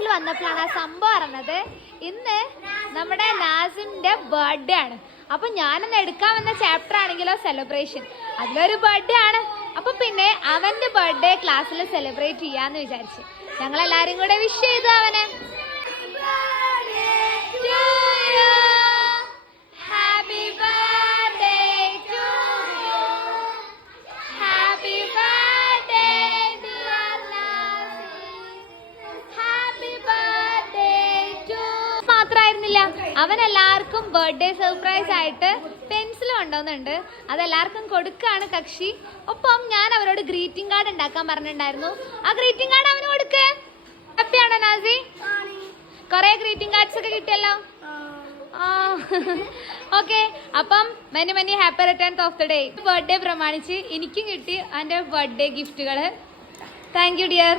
ക്ലാസ്സിൽ വന്നപ്പോഴാണ് ആ സംഭവം അറിഞ്ഞത്. ഇന്ന് നമ്മുടെ നാസിന്റെ ബർത്ത്ഡേ ആണ്. അപ്പൊ ഞാനൊന്ന് എടുക്കാൻ വന്ന ചാപ്റ്റർ ആണെങ്കിലോ സെലിബ്രേഷൻ, അതിലൊരു ബർത്ത്ഡേ ആണ്. അപ്പൊ പിന്നെ അവന്റെ ബർത്ത്ഡേ ക്ലാസ്സിൽ സെലിബ്രേറ്റ് ചെയ്യാന്ന് വിചാരിച്ചു. ഞങ്ങളെല്ലാരും കൂടെ വിഷ് ചെയ്തു അവനെ. അവൻ എല്ലാവർക്കും ബർത്ത്ഡേ സർപ്രൈസ് ആയിട്ട് പെൻസിൽ കൊണ്ടുവന്നുണ്ട്. അതെല്ലാവർക്കും കൊടുക്കാണ് കക്ഷി. ഒപ്പം ഞാൻ അവരോട് ഗ്രീറ്റിംഗ് കാർഡ് ഉണ്ടാക്കാൻ പറഞ്ഞിട്ടുണ്ടായിരുന്നു. ആ ഗ്രീറ്റിംഗ് കാർഡ് അവന് കൊടുക്കേ. ഹാപ്പിയാണോ നാസി? കൊറേ ഗ്രീറ്റിംഗ് കാർഡ്സ് ഒക്കെ കിട്ടിയല്ലോ. ഓക്കെ, അപ്പം many many happy returns of the day. Birthday പ്രമാണിച്ച് എനിക്കും കിട്ടി അവൻ്റെ ബർത്ത്ഡേ ഗിഫ്റ്റുകൾ. Thank you dear.